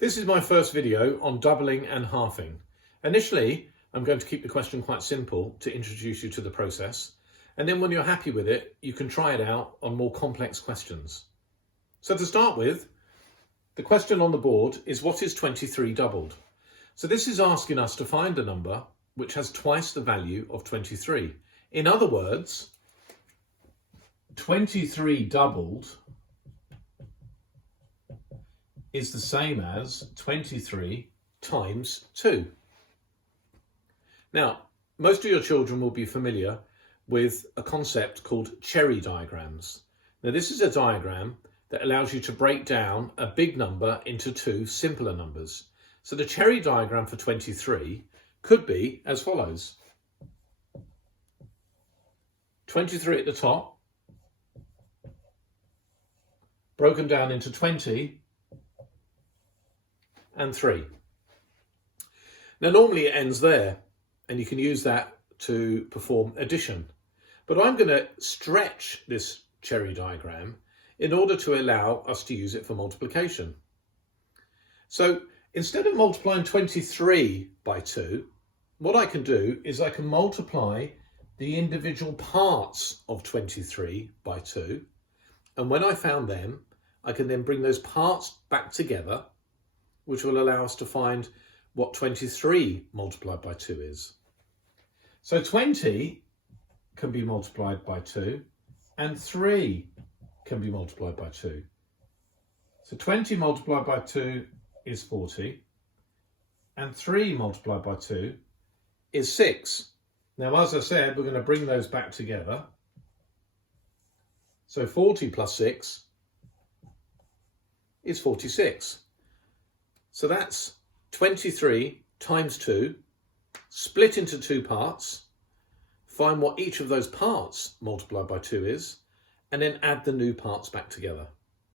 This is my first video on doubling and halving. Initially, I'm going to keep the question quite simple to introduce you to the process. And then when you're happy with it, you can try it out on more complex questions. So to start with, the question on the board is, what is 23 doubled? So this is asking us to find a number which has twice the value of 23. In other words, 23 doubled is the same as 23 times 2. Now, most of your children will be familiar with a concept called cherry diagrams. Now, this is a diagram that allows you to break down a big number into two simpler numbers. So the cherry diagram for 23 could be as follows. 23 at the top, broken down into 20 and 3. Now, normally it ends there, and you can use that to perform addition. But I'm going to stretch this cherry diagram in order to allow us to use it for multiplication. So instead of multiplying 23 by 2, what I can do is I can multiply the individual parts of 23 by 2. And when I found them, I can then bring those parts back together, which will allow us to find what 23 multiplied by 2 is. So 20 can be multiplied by 2 and 3 can be multiplied by 2. So 20 multiplied by 2 is 40 and 3 multiplied by 2 is 6. Now, as I said, we're going to bring those back together. So 40 plus 6 is 46. So that's 23 times 2, split into two parts, find what each of those parts multiplied by 2 is, and then add the new parts back together.